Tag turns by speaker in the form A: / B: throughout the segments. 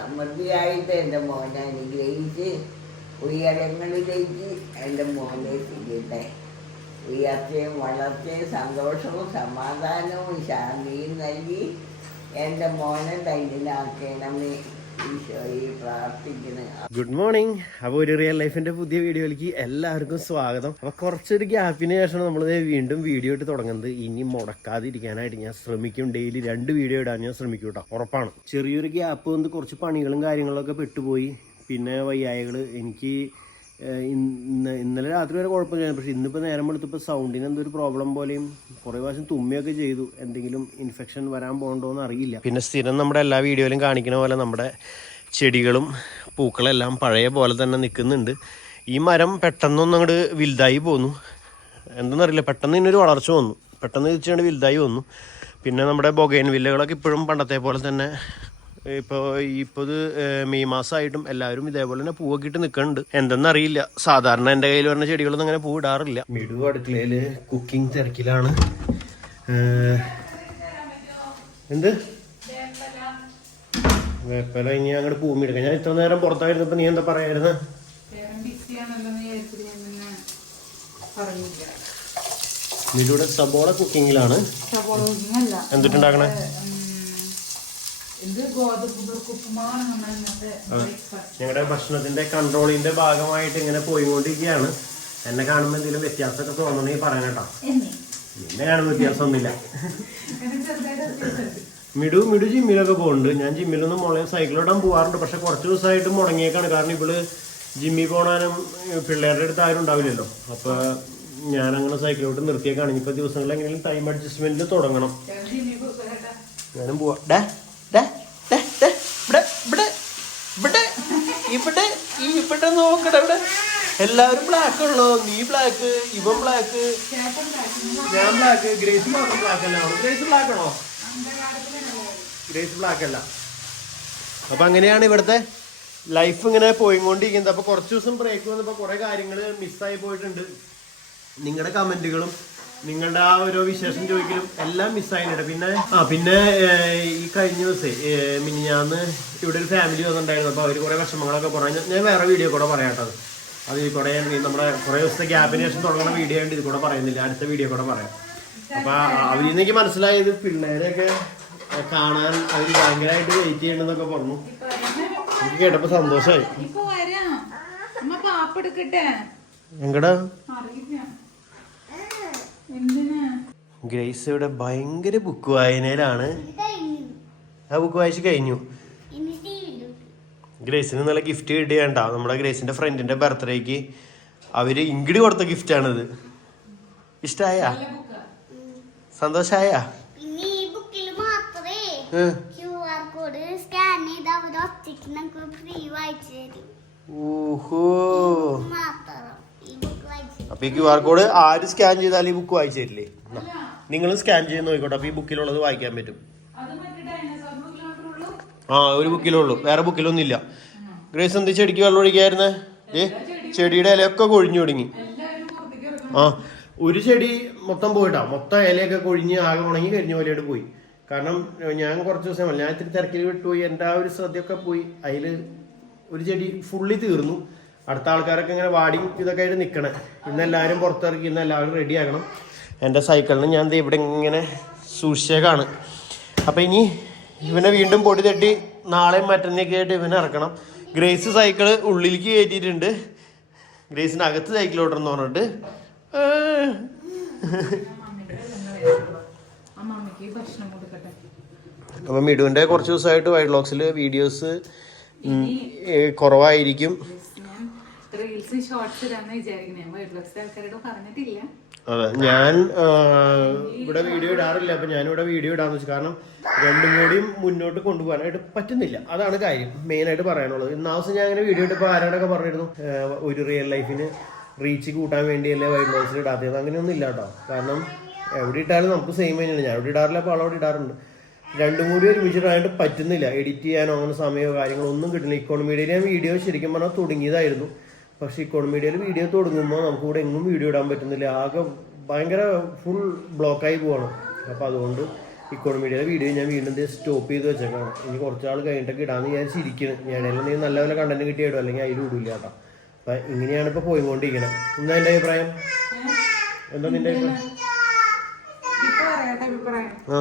A: സമൃദ്ധിയായിട്ട് എന്റെ മോനെ അനുഗ്രഹിച്ച് ഉയരങ്ങളിലേക്ക് എന്റെ മോനെ തിരിയട്ടെ ഉയർച്ചയും വളർച്ചയും സന്തോഷവും സമാധാനവും ശാന്തിയും നൽകി എന്റെ മോനെ ധൈര്യനാക്കണമേ
B: ഗുഡ് മോർണിംഗ് അപ്പോൾ ഒരു റിയൽ ലൈഫിന്റെ പുതിയ വീഡിയോയിലേക്ക് എല്ലാവർക്കും സ്വാഗതം. അപ്പോൾ കുറച്ചൊരു ഗ്യാപ്പിന് ശേഷം നമ്മൾ വീണ്ടും വീഡിയോ ഇട്ട് തുടങ്ങുന്നത്. ഇനി മുടക്കാതിരിക്കാനായിട്ട് ഞാൻ ശ്രമിക്കും. ഡെയിലി രണ്ട് വീഡിയോ ഇടാൻ ഞാൻ ശ്രമിക്കും കേട്ടോ ഉറപ്പാണ്. ചെറിയൊരു ഗ്യാപ്പ് വന്ന് കുറച്ച് പണികളും കാര്യങ്ങളൊക്കെ പെട്ടുപോയി. പിന്നെ വയ്യായകൾ എനിക്ക് ഇന്ന് ഇന്നലെ രാത്രി വരെ കുഴപ്പമില്ല പക്ഷെ ഇന്നിപ്പോൾ നേരം എടുത്തപ്പോൾ സൗണ്ടിന് എന്തൊരു പ്രോബ്ലം പോലെയും കുറേ പ്രാവശ്യം തുമ്മിയൊക്കെ ചെയ്തു. എന്തെങ്കിലും ഇൻഫെക്ഷൻ വരാൻ പോകണ്ടോന്ന് അറിയില്ല. പിന്നെ സ്ഥിരം നമ്മുടെ എല്ലാ വീഡിയോയിലും കാണിക്കുന്ന പോലെ നമ്മുടെ ചെടികളും പൂക്കളെല്ലാം പഴയ പോലെ തന്നെ നിൽക്കുന്നുണ്ട്. ഈ മരം പെട്ടെന്നൊന്നും അങ്ങോട്ട് വലുതായി പോന്നു. എന്തെന്നറിയില്ല പെട്ടെന്ന് ഇന്നൊരു വളർച്ച വന്നു. പെട്ടെന്ന് വെച്ചുകൊണ്ട് വലുതായി വന്നു. പിന്നെ നമ്മുടെ ബൊഗൈൻ വില്ലകളൊക്കെ ഇപ്പോഴും പണ്ടത്തെ പോലെ തന്നെ ഇപ്പോൾ ഇപ്പോൾ ഇത് മെയ് മാസമായിട്ടും എല്ലാവരും ഇതേപോലെ തന്നെ പൂവൊക്കെ ഇട്ട് നിൽക്കുന്നുണ്ട് എന്തെന്നറിയില്ല. സാധാരണ എന്റെ കയ്യിൽ വരുന്ന ചെടികളൊന്നും അങ്ങനെ പൂ ഇടാറില്ല. മിടു അടുക്കളയിൽ കുക്കിംഗ് തിരക്കിലാണ്. എന്ത്? വേപ്പല ഇനി അങ്ങോട്ട് ഭൂമി എടുക്കാം. ഞാൻ ഇത്ര നേരം പുറത്തായിരുന്നപ്പോ നീ എന്താ പറയായിരുന്നു? മിടുടെ സബോള കുക്കിങ്ങിലാണ് എന്തിട്ടുണ്ടാക്കണേ? ഞങ്ങളുടെ ഭക്ഷണത്തിന്റെ കൺട്രോളിന്റെ ഭാഗമായിട്ട് ഇങ്ങനെ പോയിക്കൊണ്ടിരിക്കുകയാണ് എന്നെ കാണുമ്പോൾ എന്തെങ്കിലും വ്യത്യാസമൊക്കെ തോന്നണമെങ്കിൽ പറയാൻ കേട്ടോ.
C: എന്നെ?
B: കാണുമ്പോ കാണുമ്പോൾ വ്യത്യാസമൊന്നുമില്ല മിടു മിടു ജിമ്മിലൊക്കെ പോകുന്നുണ്ട് ഞാൻ ജിമ്മിലൊന്നും മുളയെ സൈക്കിളോടാൻ പോകാറുണ്ട് പക്ഷെ കുറച്ച് ദിവസമായിട്ട് മുടങ്ങിയേക്കാണ്. കാരണം ഇവൾ ജിമ്മിൽ പോകാനും പിള്ളേരുടെ അടുത്ത് ആരും ഉണ്ടാവില്ലല്ലോ. അപ്പൊ ഞാൻ അങ്ങനെ സൈക്കിളോട്ട് നിർത്തിയേക്കാണ്. ഇനിയിപ്പോ ദിവസങ്ങളിൽ എങ്ങനെയും ടൈം അഡ്ജസ്റ്റ്മെന്റിൽ തുടങ്ങണം. ഞാനും പോവാ. ഡാ, ഡാ, ഇവിടെ, ഇവിടെ, ഇവിടെ, ഇവിടെ, ഈ ഇവിടെ നോക്കടാ ഇവിടെ എല്ലാവരും ബ്ലാക്ക് ഉള്ളോ നീ ബ്ലാക്ക് ഇവൻ ബ്ലാക്ക് ഞാൻ ബ്ലാക്ക് ഗ്രേസ് മാത്രം ബ്ലാക്ക് അല്ല. ഗ്രേസ് ബ്ലാക്ക് ആണോ? ഗ്രേസ് ബ്ലാക്ക് അല്ല. അപ്പൊ അങ്ങനെയാണ് ഇവിടുത്തെ ലൈഫ് ഇങ്ങനെ പോയിക്കൊണ്ടിരിക്കുന്നത്. അപ്പൊ കുറച്ച് ദിവസം ബ്രേക്ക് വന്നപ്പോ കുറെ കാര്യങ്ങൾ മിസ്സായി പോയിട്ടുണ്ട്. നിങ്ങളുടെ കമന്റുകളും നിങ്ങളുടെ ആ ഓരോ വിശേഷം ചോദിക്കലും എല്ലാം മിസ്സായിട്ടുണ്ട്. പിന്നെ ആ പിന്നെ ഈ കഴിഞ്ഞ ദിവസം മിനിഞ്ഞാന്ന് ഇവിടെ ഒരു ഫാമിലി വന്നിട്ടുണ്ടായിരുന്നു. അപ്പോൾ അവർ കുറെ വിഷമങ്ങളൊക്കെ പറഞ്ഞു ഞാൻ വേറെ വീഡിയോ കൂടെ പറയാട്ടത് അത് ഈ കുറെ നമ്മുടെ കുറെ ദിവസത്തെ ഗ്യാപ്പിന് ശേഷം തുടങ്ങുന്ന വീഡിയോ ആയിട്ട് ഇത് കൂടെ പറയുന്നില്ല. അടുത്ത വീഡിയോ കൂടെ പറയാം. അപ്പൊ അവരിൽ നിന്നേക്ക് മനസ്സിലായത് പിള്ളേരെയൊക്കെ കാണാൻ അവർ ഭയങ്കരമായിട്ട് വെയിറ്റ് ചെയ്യണമെന്നൊക്കെ പറഞ്ഞു. എനിക്ക് കേട്ടപ്പോ സന്തോഷമായി
C: ഇപ്പൊ വരാം അമ്മ പാപ്പ എടുക്കട്ടെ
B: എങ്കടാ
C: അറിയില്ല എന്തിനാ
B: ഗ്രേസ് ഇവിടെ ഭയങ്കര ബുക്ക് വായനയിലാണ്. ആ ബുക്ക് വായിച്ചു കഴിഞ്ഞു. ഗ്രേസിന് നല്ല ഗിഫ്റ്റ് കിട്ടിയണ്ട. നമ്മുടെ ഗ്രേസിന്റെ ഫ്രണ്ടിന്റെ ബർത്ത്ഡേക്ക് അവർ ഇങ്കിടി കൊടുത്ത ഗിഫ്റ്റ് ആണത്. ഇഷ്ടായ? സന്തോഷായ? ഓഹോ
D: മാത്രം ഈ ബുക്ക് വായിച്ചു
B: അപ്പൊ ഈ ക്യു ആർ കോഡ് ആര് സ്കാൻ ചെയ്താൽ ഈ ബുക്ക് വായിച്ചു തരില്ലേ? നിങ്ങൾ സ്കാൻ ചെയ്ത് നോക്കിക്കോട്ടെ. അപ്പൊ ഈ ബുക്കിലുള്ളത് വായിക്കാൻ പറ്റും. ആ ഒരു ബുക്കിലേ ഉള്ളൂ. വേറെ ബുക്കിലൊന്നും ഇല്ല. ഗ്രേസ് എന്ത് ചെടിക്ക് വെള്ളം ഒഴിക്കായിരുന്നേ? ഏ ചെടിയുടെ ഇലയൊക്കെ കൊഴിഞ്ഞു തുടങ്ങി. ആ ഒരു ചെടി മൊത്തം പോയിട്ടാ. മൊത്തം ഇലയൊക്കെ കൊഴിഞ്ഞ് ആകെ ഉണങ്ങി കഴിഞ്ഞ പോലെയായിട്ട് പോയി. കാരണം ഞാൻ കുറച്ച് ദിവസം ഞാൻ ഇത്തിരി തിരക്കിൽ വിട്ടുപോയി. എന്റെ ആ ഒരു ശ്രദ്ധയൊക്കെ പോയി. അതിൽ ഒരു ചെടി ഫുള്ളി തീർന്നു. അടുത്ത ആൾക്കാരൊക്കെ ഇങ്ങനെ വാടി ഇതൊക്കെ ആയിട്ട് നിൽക്കണേ ഇന്ന് എല്ലാവരും പുറത്തിറക്കി ഇന്ന് എല്ലാവരും റെഡി ആകണം. എന്റെ സൈക്കിളിന് ഞാൻ ഇവിടെ ഇങ്ങനെ സൂക്ഷിച്ചേക്കാണ് അപ്പം ഇനി ഇവനെ വീണ്ടും പൊടി തട്ടി നാളെയും മറ്റന്നേക്ക് ആയിട്ട് ഇവനെ ഇറക്കണം. ഗ്രേസ് സൈക്കിൾ ഉള്ളിലേക്ക് കയറ്റിയിട്ടുണ്ട്. ഗ്രേസിന്റെ അകത്ത് സൈക്കിൾ ഓടണം പറഞ്ഞിട്ട്. അപ്പം മിടുവിന്റെ കുറച്ച് ദിവസമായിട്ട് വൈഡ് ലോക്സിൽ വീഡിയോസ് കുറവായിരിക്കും.
C: റീൽസ് ഷോർട്സ് ഇടാന്ന് വിചാരിക്കണേ വൈറ്റ് ബോക്സ് ആൾക്കാരോട് പറഞ്ഞിട്ടില്ല.
B: അതെ ഞാൻ ഇവിടെ വീഡിയോ ഇടാറില്ല അപ്പം ഞാനിവിടെ വീഡിയോ ഇടാന്ന് വെച്ചു കാരണം രണ്ടും കൂടിയും മുന്നോട്ട് കൊണ്ടുപോകാനായിട്ട് പറ്റുന്നില്ല. അതാണ് കാര്യം മെയിൻ ആയിട്ട് പറയാനുള്ളത്. ഇന്ന് ദിവസം ഞാൻ അങ്ങനെ വീഡിയോ ഇട്ടപ്പോൾ ആരോടൊക്കെ പറഞ്ഞിരുന്നു ഒരു റിയൽ ലൈഫിന് റീച്ച് കൂട്ടാൻ വേണ്ടിയല്ലേ വൈറ്റ് ലോക്സിൽ ഇടാത്തത്? അങ്ങനെയൊന്നും ഇല്ല കേട്ടോ കാരണം എവിടെ ഇട്ടാലും നമുക്ക് സെയിം തന്നെയാണ്. ഞാൻ എവിടെ ഇടാറില്ല അപ്പോൾ അവിടെ ഇടാറുണ്ട്. രണ്ടും കൂടി ഒരുമിച്ചിട്ടായിട്ട് പറ്റുന്നില്ല. എഡിറ്റ് ചെയ്യാനോ അങ്ങനെ സമയമോ കാര്യങ്ങളോ ഒന്നും കിട്ടുന്നില്ല. ഇക്കോണമിയുടെ ഞാൻ വീഡിയോ ശരിക്കും പറഞ്ഞാൽ തുടങ്ങിയതായിരുന്നു. പക്ഷെ ഇക്കോണമിയുടെ വീഡിയോ തുടങ്ങുമ്പോൾ നമുക്ക് ഇവിടെ എങ്ങും വീഡിയോ ഇടാൻ പറ്റുന്നില്ല. ആകെ ഭയങ്കര ഫുൾ ബ്ലോക്കായി പോവാണ്. അപ്പോൾ അതുകൊണ്ട് ഇക്കോണമിയുടെ വീഡിയോ ഞാൻ വീണ്ടും സ്റ്റോപ്പ് ചെയ്ത് വെച്ചേക്കാണ്. ഇനി കുറച്ചാൾ കഴിഞ്ഞിട്ടൊക്കെ ഇടാന്ന് ചിരിക്കുന്നത് ഞാനെല്ലാം നീ നല്ല നല്ല കണ്ടന്റ് കിട്ടിയിടും അല്ലെങ്കിൽ അതിൽ ഇടില്ല കേട്ടോ. അപ്പൊ ഇങ്ങനെയാണ് ഇപ്പൊ പോയിക്കൊണ്ടിരിക്കുന്നത് എന്താ എന്റെ അഭിപ്രായം? എന്താ നിന്റെ അഭിപ്രായം? ആ.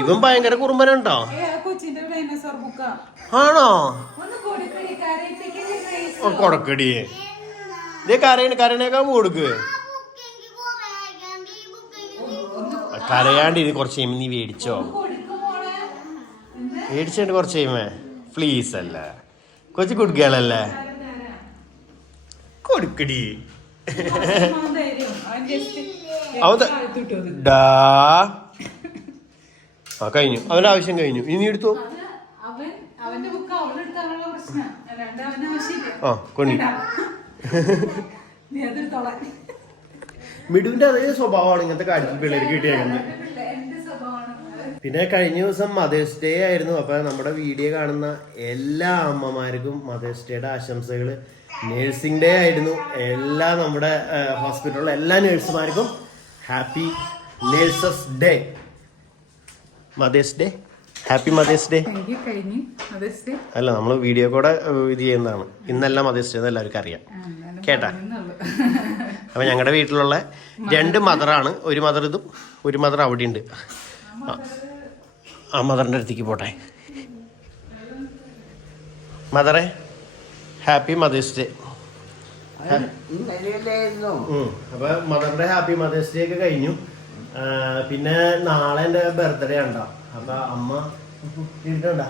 B: ഇവൻ ഭയങ്കര കുറുമ്പനുണ്ടോ? ആണോ? കൊടക്കടിയേ ഇതേ കരയണ കരയണേക്കാൻ കൊടുക്ക്. കരയാണ്ട് ഇത് കുറച്ച് കഴിയുമ്പോ നീ മേടിച്ചോ. മേടിച്ചിട്ട് കുറച്ച് കഴിയുമ്പേ പ്ലീസ് അല്ല? കൊച്ചു കുട്ടികളല്ലേ? കൊടുക്കടി.
C: അവൻ
B: കഴിഞ്ഞു. അവന്റെ ആവശ്യം കഴിഞ്ഞു. ഇനി എടുത്തു? ആ കൊണ്ടി മിടുവിന്റെ അതേ സ്വഭാവമാണ് ഇങ്ങനത്തെ കാര്യത്തിൽ പിള്ളേർക്ക് കിട്ടിയേക്കുന്നത്. പിന്നെ കഴിഞ്ഞ ദിവസം മദേഴ്സ് ഡേ ആയിരുന്നു. അപ്പൊ നമ്മുടെ വീഡിയോ കാണുന്ന എല്ലാ അമ്മമാർക്കും മദേഴ്സ് ഡേയുടെ ആശംസകൾ നേഴ്സിംഗ് ഡേ ആയിരുന്നു. എല്ലാ നമ്മുടെ ഹോസ്പിറ്റലിലെ എല്ലാ നേഴ്സുമാർക്കും happy nurses day mother's day happy mother's day അല്ല നമ്മൾ വീഡിയോ കൂടെ ഇത് ചെയ്യുന്നതാണ്. ഇന്നല്ല മദേഴ്സ് ഡേ എന്ന് എല്ലാവർക്കും അറിയാം. കേട്ടാ? അപ്പൊ ഞങ്ങളുടെ വീട്ടിലുള്ള രണ്ട് മദറാണ് ഒരു മദർ ഇതും ഒരു മദർ അവിടെ ഉണ്ട് ആ മദറിന്റെ അടുത്തേക്ക് പോട്ടെ. മദറെ ഹാപ്പി മദേഴ്സ് ഡേ
A: ഇന്നലെയല്ലായിരുന്നു.
B: അപ്പൊ മദറിന്റെ ഹാപ്പി മദേഴ്സ് ഡേ ഒക്കെ കഴിഞ്ഞു. പിന്നെ നാളെ എന്റെ ബർത്ത്ഡേ ഉണ്ടോ അപ്പൊ അമ്മ. ഇട്ടുണ്ട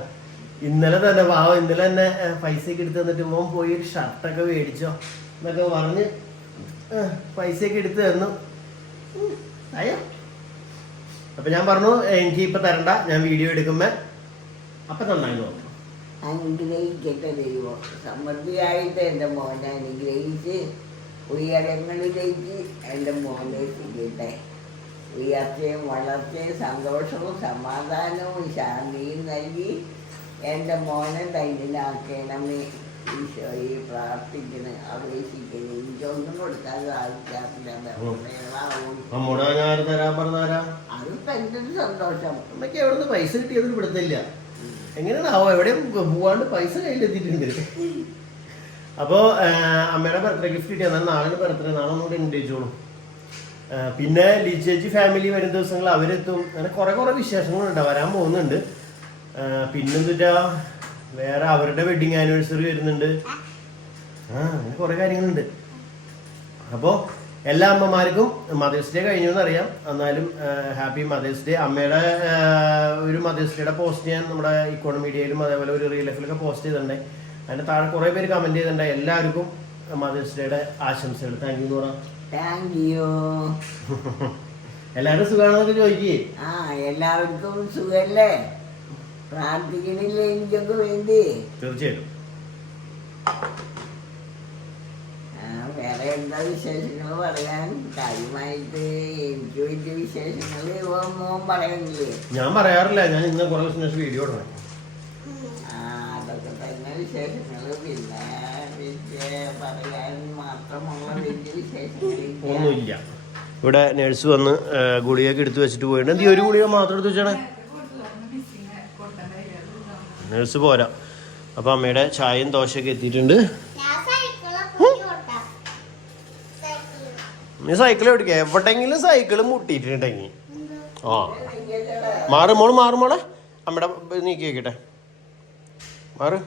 B: ഇന്നലെ തന്നെ പാവം ഇന്നലെ തന്നെ ആ, പൈസ ഒക്കെ എടുത്ത് തന്നിട്ട് മോൻ പോയി ഒരു ഷർട്ടൊക്കെ മേടിച്ചോ എന്നൊക്കെ പറഞ്ഞ് പൈസ പൈസയൊക്കെ എടുത്ത് തന്നു. അയ്യോ. അപ്പൊ ഞാൻ പറഞ്ഞു എനിക്ക് ഇപ്പൊ തരണ്ട ഞാൻ വീഡിയോ എടുക്കുമ്പോ അപ്പൊ നന്നായി തോന്നുന്നു
A: അനുഗ്രഹിക്കട്ടെ ദൈവം. സമൃദ്ധിയായിട്ട് എന്റെ മോനെ അനുഗ്രഹിച്ച് ഉയരങ്ങളിലേക്ക് എന്റെ മോനെ എത്തിക്കട്ടെ ഉയർച്ചയും വളർച്ചയും സന്തോഷവും സമാധാനവും ശാന്തിയും നൽകി എന്റെ മോനെ ധൈര്യനാക്കണമേ ഈശോയെ പ്രാർത്ഥിക്കുന്നു. അപേക്ഷിക്കുന്നു. എനിക്കൊന്നും കൊടുക്കാൻ സാധിക്കാറില്ല.
B: അത്
A: അതിപ്പോ എന്റെ ഒരു സന്തോഷം.
B: അമ്മയ്ക്ക് എവിടെ നിന്ന് പൈസ കിട്ടിയതിന് പിടുത്തില്ല എങ്ങനെയാണ് ആവോ എവിടെയും പോവാണ്ട് പൈസ കയ്യിലെത്തിയിട്ടുണ്ട്. അപ്പോൾ അമ്മയുടെ ബർത്ത്ഡേ ഗിഫ്റ്റ് കിട്ടിയാൽ നാളെ ബർത്ത്ഡേ നാളെ ഒന്നുകൂടി ഇൻഡേച്ചോളൂ പിന്നെ ലിച്ചേച്ചി ഫാമിലി വരും ദിവസങ്ങൾ അവരെത്തും. അങ്ങനെ കുറെ കുറെ വിശേഷങ്ങളുണ്ട്. വരാൻ പോകുന്നുണ്ട്. പിന്നെ എന്താ വേറെ അവരുടെ വെഡിങ് ആനിവേഴ്സറി വരുന്നുണ്ട്. ആ അങ്ങനെ കുറെ കാര്യങ്ങളുണ്ട്. അപ്പോൾ എല്ലാ അമ്മമാർക്കും മദേഴ്സ് ഡേ കഴിഞ്ഞു എന്നറിയാം. എന്നാലും ഹാപ്പി മദേഴ്സ് ഡേ അമ്മയുടെ ഒരു മദേഴ്സ് ഡേയുടെ പോസ്റ്റ് ഞാൻ നമ്മുടെ ഇക്കോണമി മീഡിയയിലും അതേപോലെ ഒരു റിയൽ ലൈഫിലൊക്കെ പോസ്റ്റ് ചെയ്തിട്ടുണ്ടായി അതിന്റെ താഴെ കുറേ പേര് കമന്റ് ചെയ്തിട്ടുണ്ടായി എല്ലാവർക്കും മദേഴ്സ് ഡേയുടെ ആശംസകൾ. താങ്ക് യു എന്ന്
A: താങ്ക് യു
B: എല്ലാവരും സുഖമാണെന്നൊക്കെ ചോദിക്കേ.
A: ആ എല്ലാവർക്കും സുഖല്ലേ? പ്രാർത്ഥിക്കണില്ലേ എനിക്കൊക്കെ വേണ്ടി?
B: തീർച്ചയായിട്ടും.
A: വേറെ എന്താ വിശേഷങ്ങൾ പറയാൻ? കാര്യമായിട്ട് എനിക്ക് വലിയ വിശേഷങ്ങൾ മോൻ പറയണില്ലേ
B: ഞാൻ പറയാറില്ല. ഞാൻ ഇന്ന് കുറേ ദിവസം വീഡിയോ ഇടണം.
A: ആ അതൊക്കെ തന്നെ വിശേഷങ്ങൾ. പിന്നെ പറയാൻ
B: ഒന്നുമില്ല. ഇവിടെ നേഴ്സ് വന്ന് ഗുളികയൊക്കെ എടുത്തു വെച്ചിട്ട് പോയിട്ടുണ്ട്. എന്ത് ഒരു ഗുളിക മാത്രം എടുത്ത് വെച്ചാണേ? നേഴ്സ് പോരാ. അപ്പൊ അമ്മയുടെ ചായയും ദോശയൊക്കെ എത്തിയിട്ടുണ്ട്. നീ സൈക്കിൾ ഓടിക്കുക എവിടെങ്കിലും സൈക്കിൾ മുട്ടിയിട്ടുണ്ടെങ്കിൽ ആ. മാറ് മാറുമോളെ മാറ് മോളെ. അമ്മയുടെ നീക്കി വെക്കട്ടെ. മാറ്.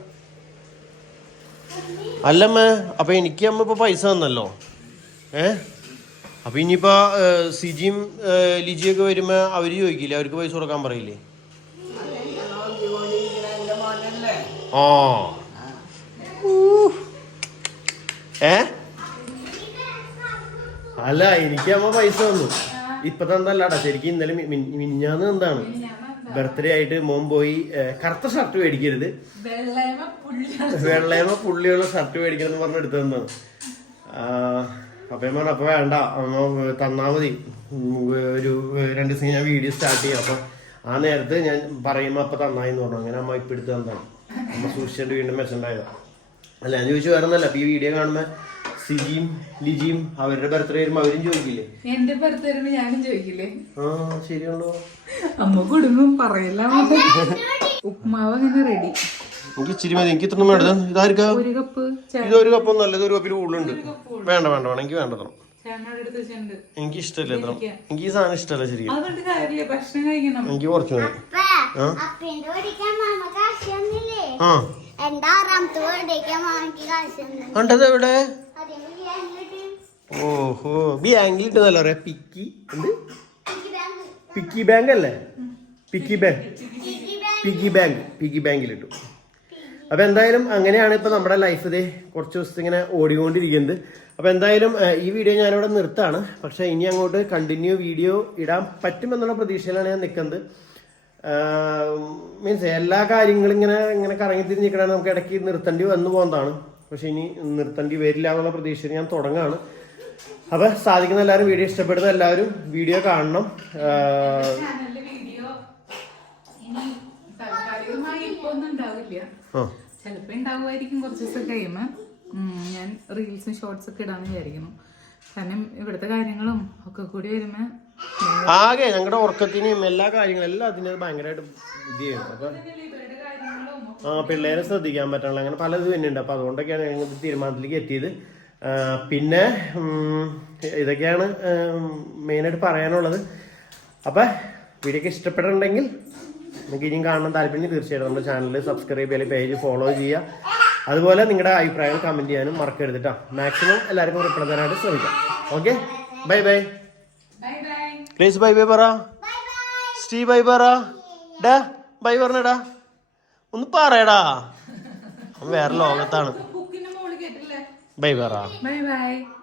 B: അല്ലമ്മ അപ്പൊ എനിക്ക് അമ്മ ഇപ്പൊ പൈസ തന്നല്ലോ. ഏ? അപ്പൊ ഇനിയിപ്പോ സിജിയും ലിജിയൊക്കെ വരുമ്പോ അവർ ചോദിക്കില്ലേ? അവർക്ക് പൈസ കൊടുക്കാൻ പറയില്ലേ? ആ. ഏ? അല്ല എനിക്ക് അമ്മ പൈസ തന്നു. ഇപ്പൊ തന്നല്ലാടാ. ശരിക്കും ഇന്നലെ മിന്നാന്ന് എന്താണ് ബർത്ത്ഡേ ആയിട്ട് മോൻ പോയി കറുത്ത ഷർട്ട് മേടിക്കരുത്.
C: വെള്ളയമ
B: പുള്ളിയുള്ള ഷർട്ട് മേടിക്കണം എന്ന് പറഞ്ഞ്. എടുത്തു തന്നാണ് അപ്പൊ ഞാൻ പറഞ്ഞു അപ്പൊ വേണ്ട അമ്മ തന്നാ മതി. ഒരു രണ്ട് ദിവസം ഞാൻ വീഡിയോ സ്റ്റാർട്ട് ചെയ്യാം. അപ്പൊ ആ നേരത്ത് ഞാൻ പറയുമ്പോ അപ്പൊ തന്നായി എന്ന് പറഞ്ഞു. അങ്ങനെ അമ്മ ഇപ്പൊ എടുത്ത് തന്നാണ് അമ്മ സൂക്ഷിച്ചിട്ട് വീണ്ടും മെച്ചണ്ടായതാ അല്ല ഞാൻ ചോദിച്ചു വേറെ ഒന്നല്ല അപ്പൊ ഈ വീഡിയോ കാണുമ്പോ സിജിയും ലിജിയും അവരുടെ ബർത്ത്ഡേ വരുമ്പോ അവരും ചോദിക്കില്ലേ?
C: എന്റെ ബർത്ത്ഡേ വരുമ്പോ ഞാനും ചോദിക്കില്ലേ?
B: ആ ശരിയാണല്ലോ.
C: അമ്മ കുടുംബം പറയല്ല ഉപ്മാവ് അങ്ങനെ റെഡി
B: എനിക്ക് ഇച്ചിരി മതി. എനിക്ക് ഇത്ര വേണ്ടത് ഇതായിരിക്കാ
C: ഒരു കപ്പ്
B: ഇത് ഒരു കപ്പ് അല്ല. ഇത് ഒരു കപ്പിൽ കൂടുതലുണ്ട്. വേണ്ട വേണ്ട വേണം എനിക്ക്
C: വെച്ചിട്ടുണ്ട്.
B: എനിക്ക് ഇഷ്ടമല്ല ഇത്ര എനിക്ക് ഈ സാധനം ഇഷ്ടമല്ല ശരിക്കും. എനിക്ക് കുറച്ച് മതി. ആ? കണ്ടത് എവിടെ? ഓഹോ. ബി ആംഗിൾ ഇട്ടെന്നല്ല പറയാ പിക്കി എന്ത്? പിക്കി ബാങ്ക് അല്ലേ? Piggy bank piggy bank piggy ബാങ്കിൽ ഇട്ടു. അപ്പൊ എന്തായാലും അങ്ങനെയാണ് ഇപ്പൊ നമ്മുടെ ലൈഫ് ഇതേ കുറച്ച് ദിവസത്തെ ഇങ്ങനെ ഓടിക്കൊണ്ടിരിക്കുന്നത്. അപ്പൊ എന്തായാലും ഈ വീഡിയോ ഞാനിവിടെ നിർത്താണ്. പക്ഷെ ഇനി അങ്ങോട്ട് കണ്ടിന്യൂ വീഡിയോ ഇടാൻ പറ്റുമെന്നുള്ള പ്രതീക്ഷയിലാണ് ഞാൻ നിൽക്കുന്നത്. മീൻസ് എല്ലാ കാര്യങ്ങളും ഇങ്ങനെ ഇങ്ങനെ കറങ്ങി തിരിഞ്ഞിരിക്കണ നമുക്ക് ഇടയ്ക്ക് നിർത്തേണ്ടി വന്നു പോകുന്നതാണ്. പക്ഷെ ഇനി നിർത്തേണ്ടി വരില്ല എന്നുള്ള പ്രതീക്ഷയിൽ ഞാൻ തുടങ്ങാണ്. അപ്പൊ സാധിക്കുന്ന എല്ലാവരും വീഡിയോ ഇഷ്ടപ്പെടുന്ന എല്ലാവരും വീഡിയോ കാണണം.
C: ചിലപ്പോ ഉണ്ടാവുമായിരിക്കും കുറച്ച് ദിവസം കഴിയുമ്പോ. ഞാൻ റീൽസും ഷോർട്സ് ഒക്കെ ഇടാന്ന് വിചാരിക്കുന്നു. കാരണം ഇവിടുത്തെ കാര്യങ്ങളും ഒക്കെ കൂടി വരുമ്പോ
B: ആകെ ഞങ്ങളുടെ ഉറക്കത്തിനെയും എല്ലാ കാര്യങ്ങളും എല്ലാം അതിന് ഭയങ്കരമായിട്ട്
C: ഇത് ചെയ്യും.
B: അപ്പൊ പിള്ളേരെ ശ്രദ്ധിക്കാൻ പറ്റണില്ല അങ്ങനെ പലതും തന്നെ ഉണ്ട് അപ്പൊ അതുകൊണ്ടൊക്കെയാണ് ഞങ്ങൾ തീരുമാനത്തിലേക്ക് എത്തിയത്. ആ, പിന്നെ ഇതൊക്കെയാണ് മെയിനായിട്ട് പറയാനുള്ളത്. അപ്പൊ വീഡിയോ ഒക്കെ ഇഷ്ടപ്പെട്ടിട്ടുണ്ടെങ്കിൽ നിങ്ങൾക്ക് ഇനിയും കാണാൻ താല്പര്യം തീർച്ചയായിട്ടും നമ്മുടെ ചാനൽ സബ്സ്ക്രൈബ് ചെയ്യാൻ പേജ് ഫോളോ ചെയ്യുക. അതുപോലെ നിങ്ങളുടെ അഭിപ്രായങ്ങൾ കമന്റ് ചെയ്യാനും മറക്കരുത് കേട്ടോ മാക്സിമം എല്ലാവർക്കും റിപ്ലൈ തരാനായിട്ട് ശ്രമിക്കാം. Okay bye bye
C: bye bye
B: please bye bye പറ. സ്റ്റീ ബൈ പറ. ഡാ ബൈ പറഞ്ഞടാ. ഒന്ന് പറയടാ. അവൻ വേറെ ലോകത്താണ്. ബൈ പറ.
C: Bye bye.